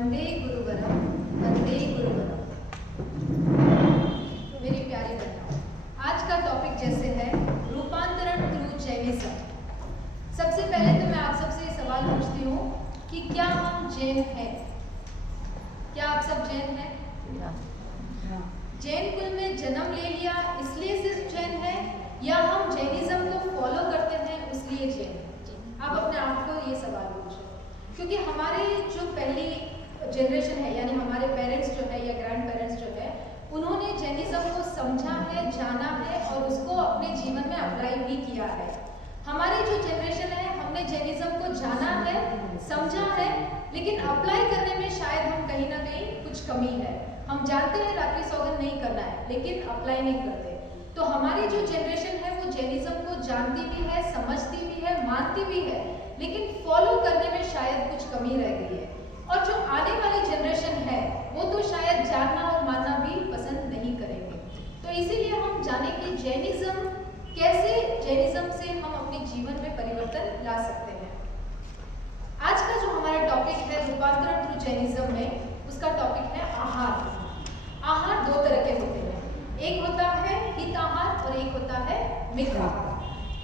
वंदे गुरुवरम वंदे गुरुवरम। मेरी प्यारी बहनों, आज का टॉपिक जैसे है रूपांतरण थ्रू जैनिज्म। सबसे पहले तो मैं आप सबसे ये सवाल पूछती हूँ कि क्या हम जैन हैं? क्या आप सब जैन हैं? जैन कुल में जन्म ले लिया इसलिए सिर्फ जैन है, या हम जैनिज्म को फॉलो करते हैं इसलिए जैन है? आप अपने आप को ये सवाल पूछो, क्योंकि हमारे जो पहली जनरेशन है यानी हमारे पेरेंट्स जो है या ग्रैंड पेरेंट्स जो है, उन्होंने जैनिज्म को समझा है, जाना है और उसको अपने जीवन में अप्लाई भी किया है। हमारी जो जनरेशन है, हमने जैनिज्म को जाना है, समझा है, लेकिन अप्लाई करने में शायद हम कहीं ना कहीं कुछ कमी है। हम जानते हैं रात्रि सौगंध नहीं करना है, लेकिन अप्लाई नहीं करते। तो हमारी जो जनरेशन है वो जैनिज्म को जानती भी है, समझती भी है, मानती भी है, लेकिन फॉलो करने में शायद कुछ कमी रह गई है। और जो आने वाली जनरेशन है वो तो शायद जानना और मानना भी पसंद नहीं करेंगे। तो इसीलिए हम जाने कि जैनिज्म कैसे, जैनिज्म से हम अपने जीवन में परिवर्तन ला सकते हैं। आज का जो हमारा टॉपिक है रूपांतरण थ्रू जैनिज्म में, उसका टॉपिक है आहार। आहार दो तरह के होते हैं, एक होता है हित आहार और एक होता है मित आहार।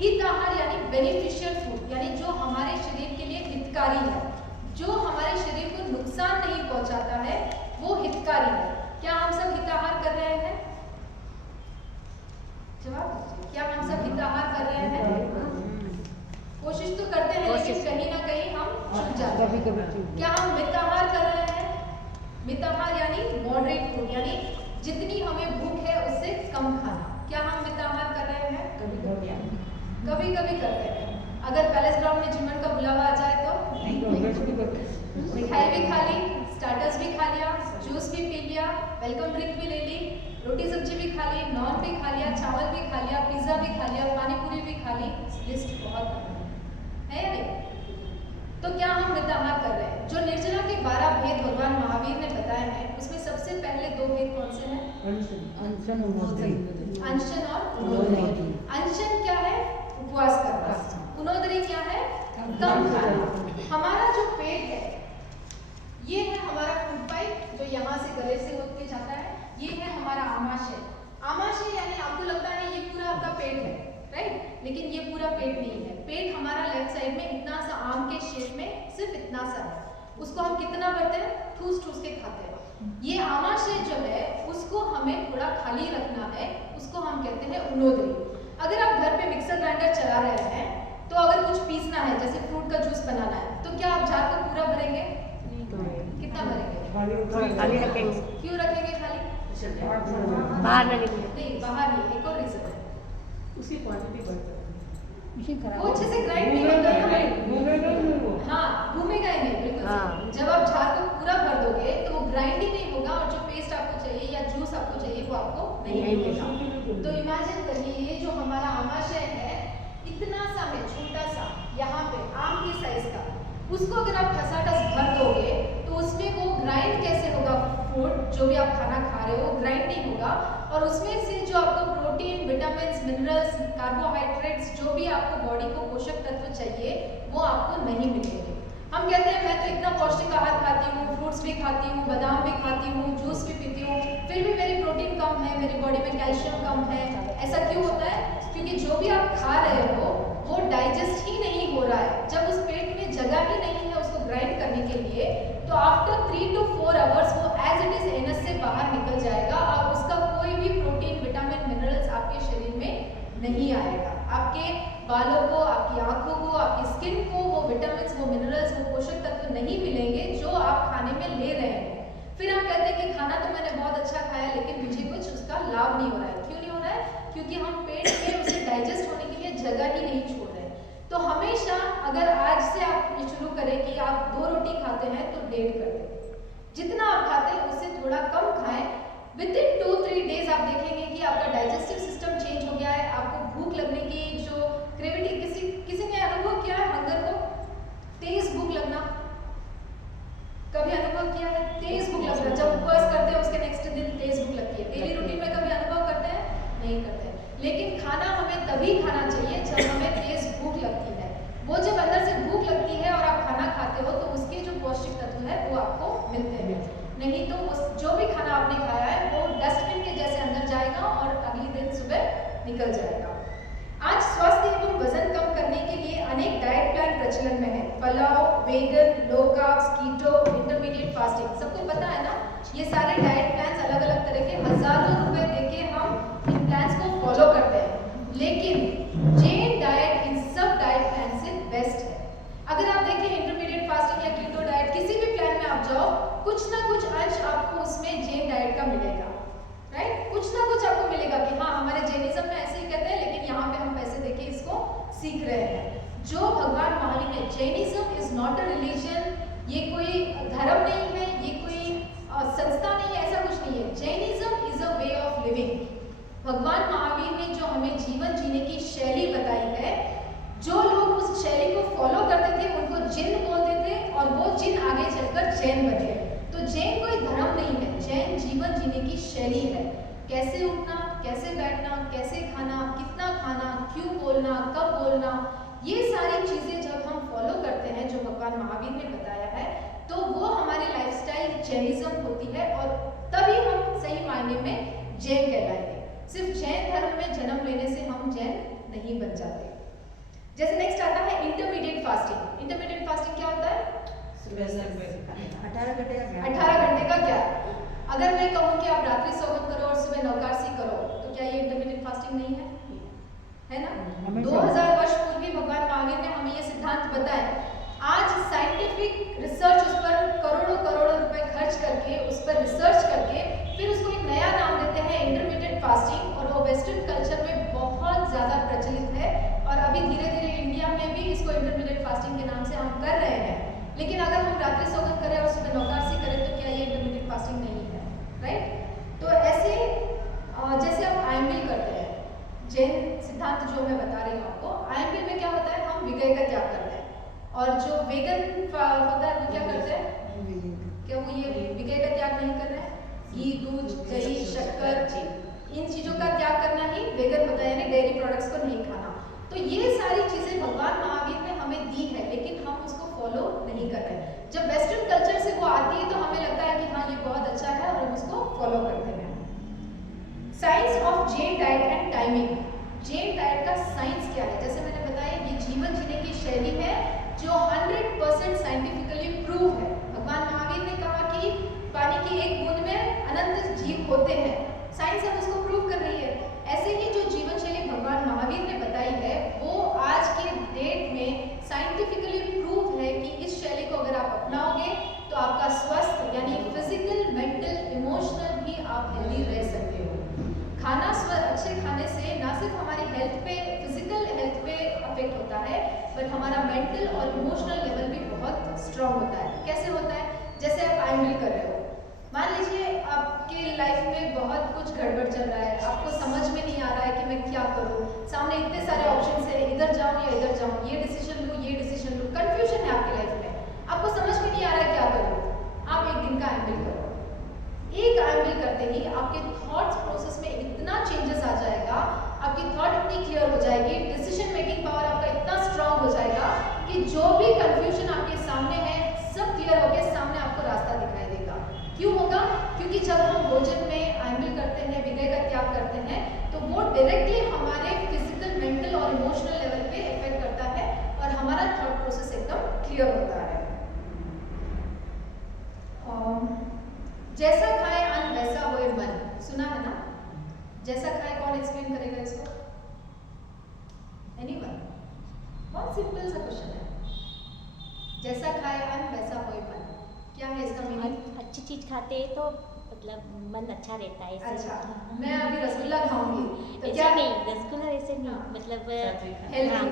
हित आहार यानी बेनिफिशियल फूड, यानी जो हमारे शरीर के लिए हितकारी है, जो हमारे शरीर को नुकसान नहीं पहुंचाता है, वो हितकारी है। क्या हम सब हित आहार कर रहे हैं? जवाब दीजिए, क्या हम सब हित आहार कर रहे हैं? कोशिश तो करते हैं, लेकिन कहीं ना कहीं हम छूट जाते हैं। क्या हम मित आहार कर रहे हैं? मित आहार यानी मॉडरेट फूड, यानी जितनी हमें भूख है उससे कम खाना। क्या हम मित आहार कर रहे हैं? कभी कभी करते हैं। अगर पैलेस ग्राउंड में जिमन का बुलावा आ जाए तो मिठाई भी खा ली, स्टार्टर्स भी खा लिया, जूस भी पी लिया, वेलकम ड्रिंक भी ले ली, रोटी सब्जी भी खा ली, नॉन भी खा लिया, चावल भी खा लिया, पिज्जा भी खा लिया, पानी पूरी भी खा ली। लिस्ट बहुत है या नहीं? तो क्या हम मित आहार कर रहे हैं? जो निर्जला के 12 भेद भगवान महावीर ने बताए हैं, उसमें सबसे पहले 2 भेद कौन से हैं? अनशन और उनोदरी। अनशन क्या है? उपवास करना। उनोदरी क्या है? कम खाना। हमारा जो पेट है, ये है हमारा फूड पाइप जो यहाँ से गले से होकर जाता है। ये है हमारा आमाशय। आमाशय यानी आपको लगता है ये पूरा आपका पेट है, राइट? लेकिन ये पूरा पेट नहीं है। पेट हमारा लेफ्ट साइड में इतना सा आम के शेप में सिर्फ इतना सा है। उसको हम कितना करते हैं? ठूस ठूस के खाते हैं। ये आमाशय जो है उसको हमें थोड़ा खाली रखना है, उसको हम कहते हैं उनोदरी। अगर आप घर पे मिक्सर ग्राइंडर चला रहे हैं, तो अगर कुछ पीसना है, जैसे फ्रूट का जूस बनाना है, तो क्या आप जार को पूरा भरेंगे? कितना भरेंगे? खाली रखेंगे। क्यों रखेंगे खाली? बाहर नहीं निकले। नहीं, बाहर नहीं। एक और रीजन है, उसकी क्वांटिटी बढ़ जाती है। वो अच्छे से ग्राइंड नहीं होता ना। हाँ, घूमेगा ही नहीं, बिल्कुल सही। जब आप जार को पूरा भर दोगे तो वो ग्राइंड ही नहीं होगा और जो पेस्ट आपको चाहिए या जूस आपको चाहिए वो आपको नहीं मिलेगा। तो इमेजिन करिए, ये जो हमारा आमाशय है इतना सा में, छोटा सा, यहाँ पे आम के साइज का, उसको अगर आप खसाखस भर दोगे तो उसमें वो ग्राइंड कैसे होगा? फूड जो भी आप खाना खा रहे हो ग्राइंड नहीं होगा, और उसमें से जो आपको प्रोटीन, विटामिन्स, मिनरल्स, कार्बोहाइड्रेट्स, जो भी आपको बॉडी को पोषक तत्व चाहिए वो आपको नहीं मिलेंगे। हम कहते हैं मैं तो इतना पौष्टिक आहार खाती हूँ, फ्रूट्स भी खाती हूँ, बादाम भी खाती हूँ, जूस भी पीती हूँ, फिर भी मेरी प्रोटीन कम है, मेरी बॉडी में कैल्शियम कम है। ऐसा क्यों होता है? क्योंकि जो भी आप खा रहे हो वो डाइजेस्ट ही नहीं हो रहा है। जब उस पेट में जगह ही नहीं है उसको ग्राइंड करने के लिए, तो आफ्टर 3 to 4 आवर्स वो एज इट इज एनस से बाहर निकल जाएगा और उसका कोई भी प्रोटीन, विटामिन, मिनरल्स आपके शरीर में नहीं आएगा। आपके बालों को, आपकी आंखों को, आपकी स्किन को वो विटामिन्स, वो मिनरल्स, वो पोषक तत्व नहीं मिलेंगे जो आप खाने में ले रहे हैं। फिर हम कहते हैं कि खाना तो मैंने बहुत अच्छा खाया लेकिन मुझे कुछ उसका लाभ नहीं हो रहा है। क्यों नहीं हो रहा है? क्योंकि हम पेट में उसे डाइजेस्ट होने के लिए जगह ही नहीं छोड़ रहे। तो हमेशा अगर आज से आप ये शुरू करें कि आप 2 रोटी खाते हैं तो 1.5 कर दें। जितना आप खाते हैं उससे थोड़ा कम खाएं। विद इन 2-3 डेज आप देखेंगे कि आपका डाइजेस्टिव सिस्टम चेंज हो गया है। आपको भूख लगने की जो क्रेविटी, किसी ने अनुभव किया है हंगर को? तेज भूख लगना कभी अनुभव किया है? तेज भूख लगना, जब उपवास करते हैं उसके नेक्स्ट दिन तेज भूख लगती है। डेली रूटीन में कभी अनुभव करते हैं? नहीं करते। लेकिन खाना हमें तभी खाना चाहिए जब हमें तेज भूख लगती है। वो जब अंदर से भूख लगती है और आप खाना खाते हो तो उसके जो पौष्टिक तत्व है वो आपको मिलते हैं। नहीं तो उस जो भी खाना आपने खाया है वो डस्टबिन के जैसे अंदर जाएगा और अगले दिन सुबह निकल जाएगा। आज स्वास्थ्य एवं वजन कम करने के लिए अनेक डाइट प्लान प्रचलन में है। पलाव, वेगन, लो कार्ब्स, कीटो, इंटरमीडिएट फास्टिंग, सबको पता है ना। ये सारे डाइट प्लान्स अलग अलग तरह के हजारों रुपए देके हम इन प्लान्स को फॉलो करते हैं, लेकिन जैन डाइट इन सब डाइट प्लान से बेस्ट है। अगर आप देखें इंटरमीडिएट फास्टिंग या कीटो डाइट, किसी भी प्लान में आप जाओ, कुछ ना कुछ अंश आपको उसमें जैन डाइट का मिलेगा, राइट। कुछ ना कुछ आपको मिलेगा कि हाँ हमारे जैनिज्म में ऐसे ही कहते हैं, लेकिन यहाँ पे हम पैसे देके इसको सीख रहे हैं। जो भगवान महावीर ने, Jainism is not a religion, ये कोई धर्म नहीं है, ये कोई संस्था नहीं है, ऐसा कुछ नहीं है। Jainism is a way of living. भगवान महावीर ने जो हमें जीवन जीने की शैली बताई है, जो लोग उस शैली को फॉलो करते थे उनको जिन बोलते थे और वो जिन आगे चलकर जैन बने। तो जैन कोई धर्म नहीं है, जैन जीवन जीने की शैली है। कैसे उठना, कैसे बैठना, कैसे खाना, कितना खाना, क्यों बोलना, कब बोलना, ये सारी चीजें जब हम फॉलो करते हैं जो भगवान महावीर ने बताया है, तो वो हमारी लाइफस्टाइल जैनिज्म होती है और तभी हम सही मायने में जैन कहलाएंगे। सिर्फ जैन धर्म में जन्म लेने से हम जैन नहीं बन जाते। जैसे नेक्स्ट आता है इंटरमीडिएट फास्टिंग। इंटरमीडिएट फास्टिंग क्या होता है? 18 घंटे का गैप। 18 घंटे का गैप। अगर मैं कहूँ कि आप रात्रि सोमन करो और सुबह नौकासी करो, तो क्या ये इंटरमीडिएट फास्टिंग नहीं है ना? 2000 वर्ष पूर्व भगवान महावीर ने हमें ये सिद्धांत बताए। आज साइंटिफिक रिसर्च उस पर करोड़ों रुपए खर्च करके, उस पर रिसर्च करके फिर उसको एक नया नाम देते हैं इंटरमीडिएट फास्टिंग, और वो वेस्टर्न कल्चर में बहुत ज़्यादा प्रचलित है और अभी धीरे धीरे इंडिया में भी इसको इंटरमीडिएट फास्टिंग के नाम से हम कर रहे हैं। लेकिन अगर हम रात्रि सोमन करें और सुबह नौकासी करें तो क्या ये इंटरमीडिएट फास्टिंग नहीं है, राइट। तो ऐसे जैसे आप आयम्बिल करते हैं, जैन सिद्धांत जो मैं बता रही हूँ आपको, आयम्बिल में क्या होता है, हम विगय का त्याग करते हैं, और जो वेगन होता है वो क्या करते हैं, क्या वो ये विगय का त्याग नहीं कर रहे हैं? घी, दूध, दही, शक्कर, इन चीजों का त्याग करना ही वेगन होता है, यानी डेयरी प्रोडक्ट्स को नहीं खाना। तो ये सारी चीजें भगवान महावीर ने हमें दी है, लेकिन हम उसको फॉलो नहीं कर रहे हैं। जब वेस्टर्न कल्चर से वो आती है तो हमें लगता है कि हाँ ये बहुत अच्छा है और हम उसको फॉलो करते हैं। Science of Jain diet and timing. Jain diet का साइंस क्या है? जैसे मैंने बताया, ये जीवन जीने की शैली है जो 100% साइंटिफिकली प्रूव है। भगवान महावीर ने कहा कि पानी की एक बूंद में अनंत जीव होते हैं, साइंस अब उसको प्रूव कर रही है। ऐसे ही जो जीवन शैली भगवान महावीर ने बताई है वो आज के डेट में साइंटिफिकली प्रूव है कि इस शैली को अगर आप अपनाओगे तो आपका स्वस्थ यानी फिजिकल, मेंटल, इमोशनल भी आप हेल्दी रह सकते हो। खाना अच्छे खाने से ना सिर्फ हमारी हेल्थ पे, फिजिकल हेल्थ पे अफेक्ट होता है, बट हमारा मेंटल और इमोशनल लेवल भी बहुत स्ट्रांग होता है। कैसे होता है? जैसे आप आयम्बिल कर रहे हो, मान लीजिए आपके लाइफ में बहुत कुछ गड़बड़ चल रहा है, आपको समझ में नहीं आ रहा है कि मैं क्या करूं, सामने इतने सारे ऑप्शंस है, इधर जाऊं या इधर जाऊं, ये डिसीजन लूं, ये डिसीजन लूं, कंफ्यूजन है आपकी लाइफ में, आपको समझ में नहीं आ रहा है क्या करूं। आप एक दिन का आयम्बिल करो। एक आयम्बिल करते ही आपके थॉट्स प्रोसेस में इतना चेंजेस आ जाएगा, आपकी थॉट इतनी क्लियर हो जाएगी, डिसीजन मेकिंग पावर आपका इतना स्ट्रांग हो जाएगा कि जो भी कंफ्यूजन आपके सामने है सब क्लियर होकर सामने आपको रास्ता दिखाई देगा। क्यों होगा? क्योंकि जब हम भोजन में आयम्बिल करते हैं, विगय का त्याग करते हैं, तो वो डायरेक्टली हमारे फिजिकल, मेंटल और इमोशनल लेवल पे इफेक्ट करता है और हमारा थॉट प्रोसेस एकदम क्लियर होता है। जैसा खाए अन्न वैसा होए मन, सुना है ना? जैसा खाए, कौन एक्सप्लेन करेगा इसको? एनीवन? बहुत सिंपल सा क्वेश्चन है। जैसा खाए अन्न वैसा होए मन, क्या है इसका मीनिंग? अच्छी चीज खाते हैं तो मतलब मन अच्छा रहता है। अच्छा, मैं अभी रसगुल्ला खाऊंगी तो क्या? नहीं, रसगुल्ला ऐसे नहीं, मतलब हेल्दी।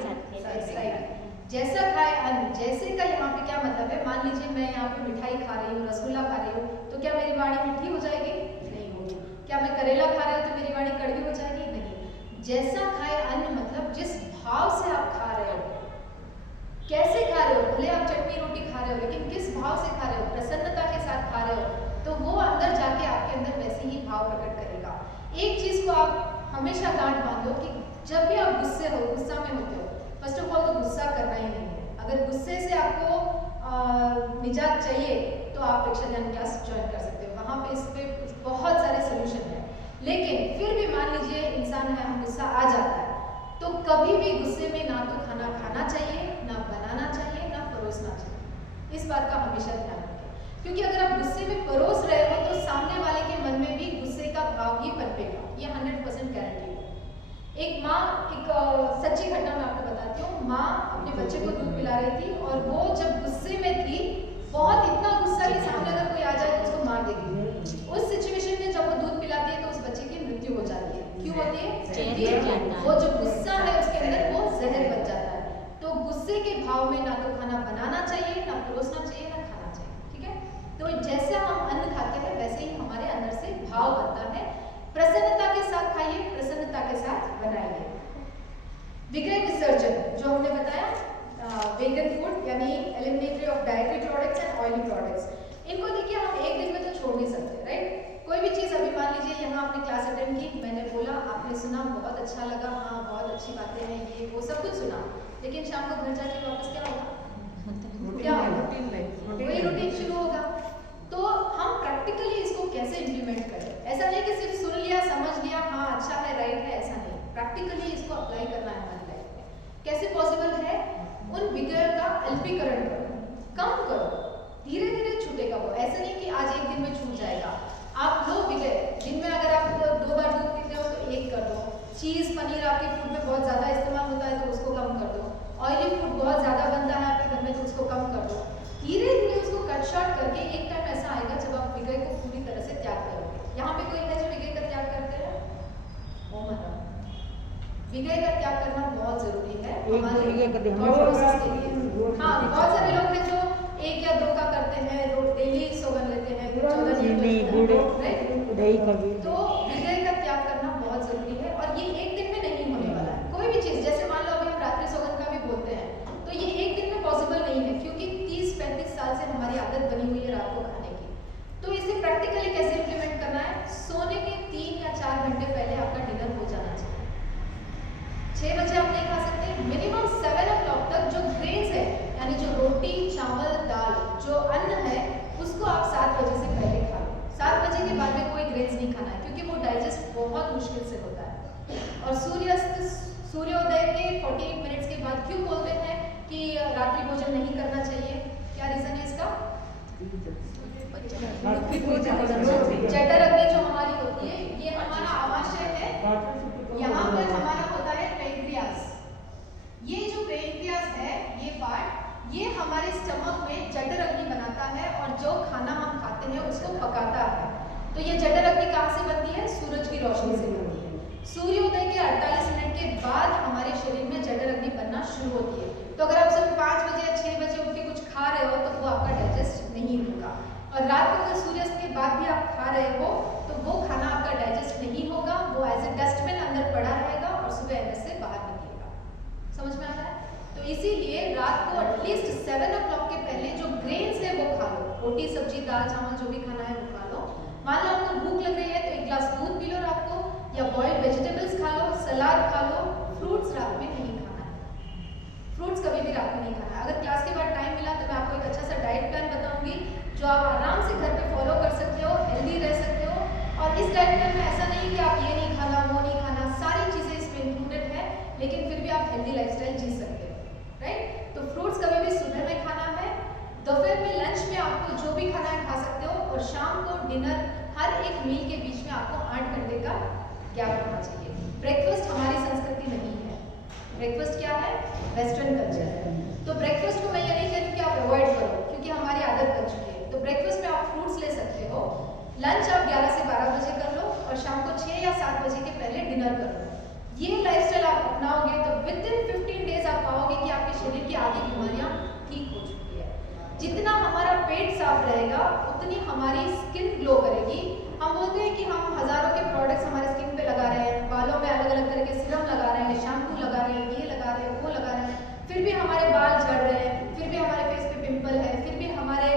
जैसा खाए अन्न, जैसे का यहाँ पे क्या मतलब है? मान लीजिए मैं यहाँ पे मिठाई खा रही हूँ, रसगुल्ला खा रही हूँ, तो क्या मेरी वाणी मीठी हो जाएगी? नहीं होगी। क्या मैं करेला खा रही हूँ तो मेरी वाणी कड़वी हो जाएगी? नहीं। जैसा खाए अन्न मतलब जिस भाव से आप खा रहे हो, कैसे खा रहे हो, भले आप चटनी रोटी खा रहे हो लेकिन किस भाव से खा रहे हो, प्रसन्नता के साथ खा रहे हो, तो वो अंदर जाके आपके अंदर वैसे ही भाव प्रकट करेगा। एक चीज को आप हमेशा गांठ बांधो कि जब भी आप गुस्सा में होते हो, फर्स्ट ऑफ ऑल तो गुस्सा करना ही नहीं है। अगर गुस्से से आपको निजात चाहिए तो आप प्रेक्षक ध्यान क्लास ज्वाइन कर सकते हो। वहाँ पे इस पे बहुत सारे सोल्यूशन है। लेकिन फिर भी मान लीजिए इंसान है, हम गुस्सा आ जाता है, तो कभी भी गुस्से में ना तो खाना खाना चाहिए, ना बनाना चाहिए, ना परोसना चाहिए। इस बात का हमेशा ध्यान रखें, क्योंकि अगर आप गुस्से में परोस रहे हो तो सामने वाले के मन में भी गुस्से का भाव ही पनपेगा, ये 100% गारंटी है। एक माँ, एक सच्ची घटना मैं आपको बताती हूँ। माँ अपने बच्चे को दूध पिला रही थी और वो जब गुस्से में थी, बहुत इतना गुस्सा कि सामने अगर कोई आ जाए तो उसको मार देगी। उस सिचुएशन में जब वो दूध पिलाती है तो उस बच्चे की मृत्यु हो जाती है। क्यों होती है? वो जो गुस्सा है उसके अंदर वो जहर बन जाता है। तो गुस्से के भाव में ना तो खाना बनाना चाहिए, ना परोसना चाहिए, ना खाना चाहिए। ठीक है? तो जैसे हम अन्न खाते हैं वैसे ही हमारे अंदर से भाव बनता है। प्रसन्नता के साथ खाइए, प्रसन्नता के साथ बनाइए। विग्रह विसर्जन जो हमने बताया, वेगन फूड यानी एलिमिनेटरी of dietary products and oily products, इनको देखिए हम एक दिन में तो छोड़ नहीं सकते, राइट? कोई भी चीज़, अभी मान लीजिए यहाँ आपने क्लास अटेंड की, मैंने बोला, आपने सुना, बहुत अच्छा लगा, हाँ बहुत अच्छी बातें हैं, ये वो सब कुछ सुना, लेकिन शाम को घर जाके वापस क्या होगा? क्या होगा? वही रूटीन शुरू होगा। तो हम प्रैक्टिकली इसको कैसे इम्प्लीमेंट करें? ऐसा नहीं कि सिर्फ सुन लिया, समझ लिया, हाँ अच्छा है, राइट है, ऐसा नहीं। प्रैक्टिकली इसको अप्लाई करना है हमारी लाइफ में। कैसे पॉसिबल है? उन विग्रह का अल्पीकरण करो, कम करो, धीरे धीरे छूटेगा वो। ऐसा नहीं कि आज एक दिन में छूट जाएगा। आप लो विग्रह, दिन में अगर आप 2 बार दूध पीते हो तो 1 कर दो। चीज़, पनीर आपके फूड में बहुत ज़्यादा इस्तेमाल होता है तो उसको कम कर दो। ऑयली फूड बहुत ज़्यादा बनता है आपके घर में तो उसको कम कर दो। धीरे धीरे उसको कट शॉर्ट करके एक टाइम ऐसा आएगा जब आप विग्रह को पूरी तरह से त्याग करोगे। यहाँ पे कोई है जो विग्रह का त्याग करते हैं? ओ मतलब विग्रह का त्याग करना बहुत जरूरी है हमारे प्रोसेस के लिए। हाँ, बहुत सारे लोग हैं जो 1 या 2 का करते हैं, डेली सौगन लेते हैं, 14 दिन, तो विग्रह का त्याग करना बहुत जरूरी है। और ये एक दिन में नहीं होने वाला है। कोई भी चीज़, जैसे मान लो अभी हम रात्रि सौगन का भी बोलते हैं, तो ये एक दिन में पॉसिबल नहीं है, क्योंकि 30-35 साल से हमारी आदत बनी हुई है रात को खाने की। तो इसे प्रैक्टिकली कैसे इम्प्लीमेंट करना है? सोने के 3 या 4 घंटे पहले आपका डिनर हो जाना चाहिए। 6 बजे आप नहीं खा सकते, मिनिमम 7 o'clock तक जो ग्रेन्स है, यानी जो रोटी, चावल, दाल, जो अन्न है, उसको आप 7 बजे से पहले खा लो। 7 बजे के बाद में कोई ग्रेन्स नहीं खाना है, क्योंकि वो डाइजेस्ट बहुत मुश्किल से होता है। और सूर्योदय के 48 मिनट्स के बाद क्यों बोलते हैं कि रात्रि भोजन नहीं करना चाहिए? क्या रीजन है इसका? जठर अग्नि जो हमारी होती है, ये हमारा आमाशय है। यहाँ पर हमारा होता है पेनक्रियास। ये जो पेनक्रियास है, ये पार्ट, ये हमारे स्टमक में जठर अग्नि बनाता है और जो खाना हम खाते हैं उसको पकाता है। तो ये जठर अग्नि कहाँ से बनती है? सूरज की रोशनी से बनती है। सूर्योदय के 48 मिनट के बाद हमारे शरीर में जठर अग्नि बनना शुरू होती है। तो अगर आप सुबह 5 बजे या 6 बजे उठ के कुछ खा रहे हो तो वो आपका डाइजेस्ट नहीं होगा। और रात को अगर सूर्यास्त के बाद भी आप खा रहे हो तो वो खाना आपका डाइजेस्ट नहीं होगा, वो एज ए डस्टबिन अंदर पड़ा रहेगा और सुबह अंदर से बाहर निकलेगा। समझ में आता है? तो इसीलिए रात को एटलीस्ट 7 o'clock के पहले जो ग्रेन्स है वो खा लो। रोटी, सब्जी, दाल, चावल जो भी खाना है वो खा लो। मान लो आपको भूख लग रही है तो 1 ग्लास दूध पी लो रात को, या बॉइल्ड वेजिटेबल्स खा लो, सलाद खा लो। फ्रूट्स रात में नहीं खाना है, फ्रूट्स कभी भी रात में नहीं खाना है। अगर क्लास के बाद टाइम मिला तो मैं आपको एक अच्छा सा डाइट प्लान बताऊंगी जो आप आराम से घर पे फॉलो कर सकते हो, हेल्दी रह सकते हो। और इस डाइट प्लान में ऐसा नहीं कि आप ये नहीं खाना, वो नहीं खाना, सारी चीज़ें इसमें इंक्लूडेड है, लेकिन फिर भी आप हेल्दी लाइफस्टाइल जी सकते हो, राइट? तो फ्रूट्स कभी भी सुबह में खाना है, दोपहर में लंच में आपको जो भी खाना है खा सकते हो, और शाम को डिनर, हर एक मील के बीच में आपको 8 घंटे का गैप होना चाहिए। ब्रेकफास्ट हमारी संस्कृति नहीं है। ब्रेकफास्ट क्या है? वेस्टर्न कल्चर है। तो ब्रेकफास्ट को मैं ये नहीं कह रही कि आप अवॉइड करो, क्योंकि हमारी आदत बन चुकी है। तो ब्रेकफास्ट में आप फ्रूट्स ले सकते हो, लंच आप 11 से 12 बजे कर लो, और शाम को 6 या 7 बजे के पहले डिनर कर लो। ये लाइफस्टाइल आप अपनाओगे तो विद इन 15 डेज आप पाओगे कि आपके शरीर की आधी बीमारियां ठीक हो चुकी है। जितना हमारा पेट साफ रहेगा उतनी हमारी स्किन ग्लो करेगी। हम बोलते हैं कि हम हज़ारों के प्रोडक्ट्स हमारे स्किन पे लगा रहे हैं, बालों में अलग अलग तरह के सीरम लगा रहे हैं, शैम्पू लगा रहे हैं, ये लगा रहे हैं, वो लगा रहे हैं, फिर भी हमारे बाल झड़ रहे हैं, फिर भी हमारे फेस पे पिंपल है, फिर भी हमारे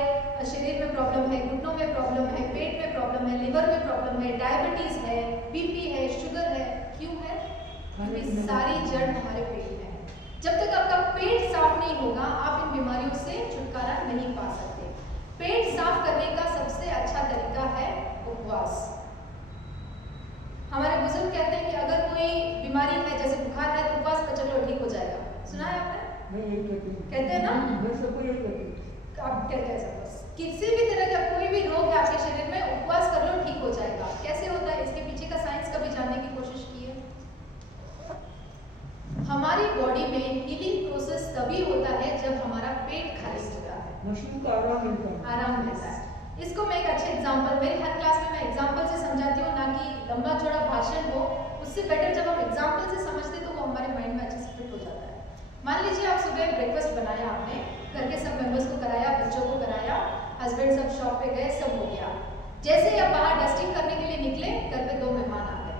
शरीर में प्रॉब्लम है, घुटनों में प्रॉब्लम है, पेट में प्रॉब्लम है, लिवर में प्रॉब्लम है, डायबिटीज़ है, बीपी है, शुगर है। क्यों है? क्योंकि सारी जड़ हमारे पेट में है। जब तक आपका पेट साफ नहीं होगा आप इन बीमारियों से छुटकारा नहीं पा सकते। पेट साफ करने का सबसे अच्छा तरीका है सुना है आपने? मैं यही कहती हूँ। कहते हैं ना? मैं सबको यही कहती हूँ। आप क्या कह सकते हो? किसी भी तरह का कोई भी रोग है आपके शरीर में, उपवास कर लो ठीक हो जाएगा। कैसे होता है? इसके पीछे का साइंस कभी जानने की कोशिश की है? हमारी बॉडी में हीलिंग प्रोसेस तभी होता है जब हमारा पेट खाली होता है, मशीन को आराम मिलता है। आराम मिलता है। इसको मैं एक अच्छे एग्जांपल, मेरी हर क्लास में मैं एग्जांपल से समझाती हूँ, ना कि लंबा चौड़ा भाषण हो। उससे बेटर जब हम एग्जांपल से समझते तो वो हमारे माइंड में अच्छे से फिट हो जाता है। मान लीजिए आप सुबह ब्रेकफास्ट बनाया, आपने घर के सब मेंबर्स को कराया, बच्चों को कराया, हस्बैंड सब शॉप पे गए, सब हो गया। जैसे ही आप बाहर डस्टिंग करने के लिए निकले, घर पे 2 मेहमान आ गए,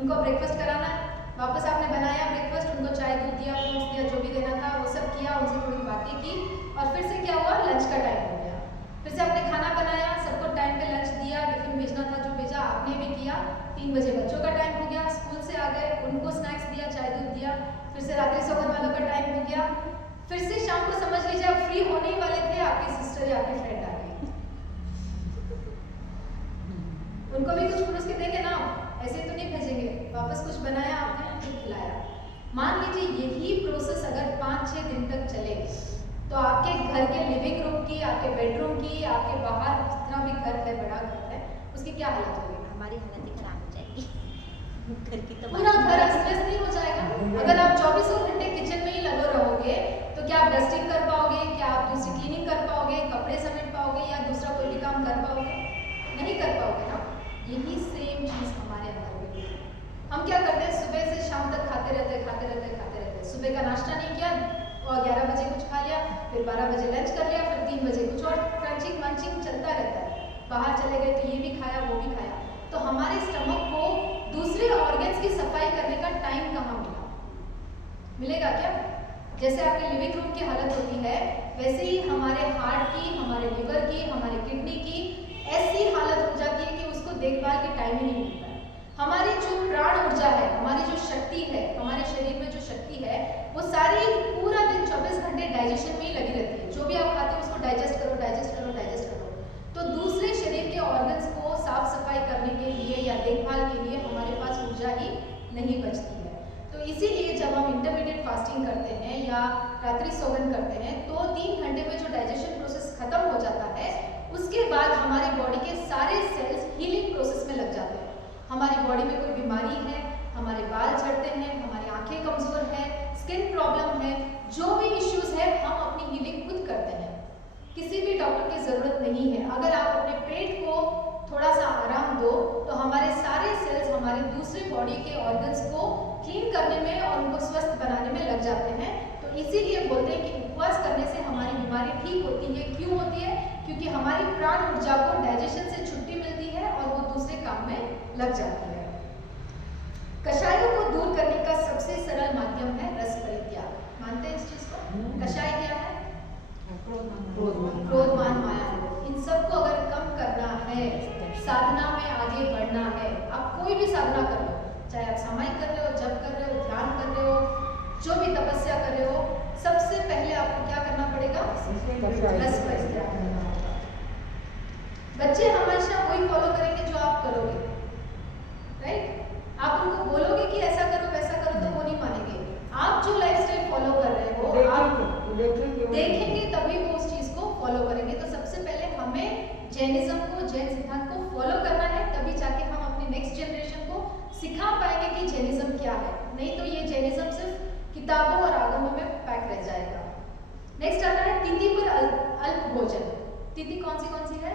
उनको ब्रेकफास्ट कराना है। वापस आपने बनाया ब्रेकफास्ट, उनको चाय दूध दिया, फ्रूट्स दिया, जो भी देना था वो सब किया, उनसे थोड़ी बातें की, और फिर से क्या हुआ, लंच का टाइम हो गया। फिर से आपने खाना बनाया, सबको टाइम पे लंच दिया, टिफिन भेजना था जो भेजा आपने भी किया। 3 बजे बच्चों का टाइम हो गया, स्कूल से आ गए, उनको स्नैक्स दिया, चाय दूध दिया। फिर से रात्रि सोने वालों का टाइम हो गया। फिर से शाम को समझ लीजिए आप फ्री होने ही वाले थे, आपकी सिस्टर या आपकी फ्रेंड आ गई। उनको भी कुछ पुरुष के देंगे ना, ऐसे तो नहीं भेजेंगे। वापस कुछ बनाया आपने, फिर खिलाया। मान लीजिए यही प्रोसेस अगर 5-6 दिन तक चले तो आपके घर के लिविंग रूम की, आपके बेडरूम की, आपके बाहर जितना भी घर है, बड़ा घर है, उसकी क्या हालत होगी? हमारी हालत ही खराब हो जाएगी। घर की तो पूरा घर अस्त-व्यस्त नहीं हो जाएगा? अगर आप 24 घंटे किचन में ही लगे रहोगे तो क्या आप डस्टिंग कर पाओगे? क्या आप दूसरी क्लीनिंग कर पाओगे? कपड़े समेट पाओगे या दूसरा कोई भी काम कर पाओगे? नहीं कर पाओगे ना। यही सेम चीज हमारे अंदर भी है। हम क्या करते हैं, सुबह से शाम तक खाते रहते हैं, खाते रहते हैं, खाते रहते हैं। सुबह का नाश्ता नहीं किया और 11 बजे कुछ खा लिया, फिर 12 बजे लंच कर लिया, फिर 3 बजे कुछ और क्रंचिंग मंचिंग चलता रहता है। बाहर चले गए तो ये भी खाया, वो भी खाया। तो हमारे स्टमक को दूसरे ऑर्गन्स की सफाई करने का टाइम कहाँ मिला? मिलेगा क्या? जैसे आपके लिविंग रूम की हालत होती है, वैसे ही हमारे हार्ट की, हमारे लिवर की, हमारे किडनी की ऐसी हालत हो जाती है कि उसको देखभाल के टाइम ही नहीं मिलता है। हमारी जो प्राण ऊर्जा है, हमारी जो शक्ति है, हमारे शरीर में जो शक्ति है, वो सारी पूरा दिन 24 घंटे डाइजेशन में ही लगी रहती है। जो भी आप खाते हो उसको डाइजेस्ट करो, डाइजेस्ट करो, डाइजेस्ट करो। तो दूसरे शरीर के ऑर्गन्स को साफ सफाई करने के लिए या देखभाल के लिए हमारे पास ऊर्जा ही नहीं बचती है। तो इसीलिए जब हम इंटरमीडिएट फास्टिंग करते हैं या रात्रि सोगन करते हैं तो 3 घंटे में जो डाइजेशन प्रोसेस खत्म हो जाता है, उसके बाद हमारी बॉडी के सारे सेल्स हीलिंग प्रोसेस में लग जाते हैं। हमारी बॉडी में कोई बीमारी है, हमारे बाल झड़ते हैं, हमारी आंखें कमजोर है, स्किन प्रॉब्लम है, जो भी इश्यूज है, हम अपनी हीलिंग खुद करते हैं। किसी भी डॉक्टर की जरूरत नहीं है। अगर आप अपने पेट को थोड़ा सा आराम दो तो हमारे सारे सेल्स हमारे दूसरे बॉडी के ऑर्गन्स को क्लीन करने में और उनको स्वस्थ बनाने में लग जाते हैं। तो इसीलिए बोलते हैं कि उपवास करने से हमारी बीमारी ठीक होती है। क्यों होती है? क्योंकि हमारी प्राण ऊर्जा को डाइजेशन से छुट्टी मिलती है और वो दूसरे काम में लग जाती है। कषायों को दूर करने का सबसे सरल माध्यम है रस परित्याग। मानते हैं इस चीज को? कषाय क्या है? क्रोध, मान, माया। इन सबको अगर कम करना है, साधना में आगे बढ़ना है, आप कोई भी साधना कर लो, चाहे आप सामायिक कर रहे हो, जप कर रहे हो, ध्यान कर रहे हो, जो भी तपस्या कर रहे हो, सबसे पहले आपको क्या करना पड़ेगा? रस परित्याग करना होगा। बच्चे हमेशा वही फॉलो करेंगे जो आप करोगे, राइट? आप उनको बोलोगे कि ऐसा करो वैसा करो तो वो नहीं मानेंगे। आप जो लाइफस्टाइल फॉलो कर रहे हो, आप देखेंगे तभी वो उस चीज को फॉलो करेंगे। तो सबसे पहले हमें जैनिज्म को, जैन सिद्धांत को फॉलो करना है, तभी जाके हम अपनी नेक्स्ट जनरेशन को सिखा पाएंगे कि जैनिज्म क्या है। नहीं तो ये जैनिज्म सिर्फ किताबों और आगमों में पैक रह जाएगा। नेक्स्ट आता है तिथि पर अल्प भोजन। तिथि कौन सी है?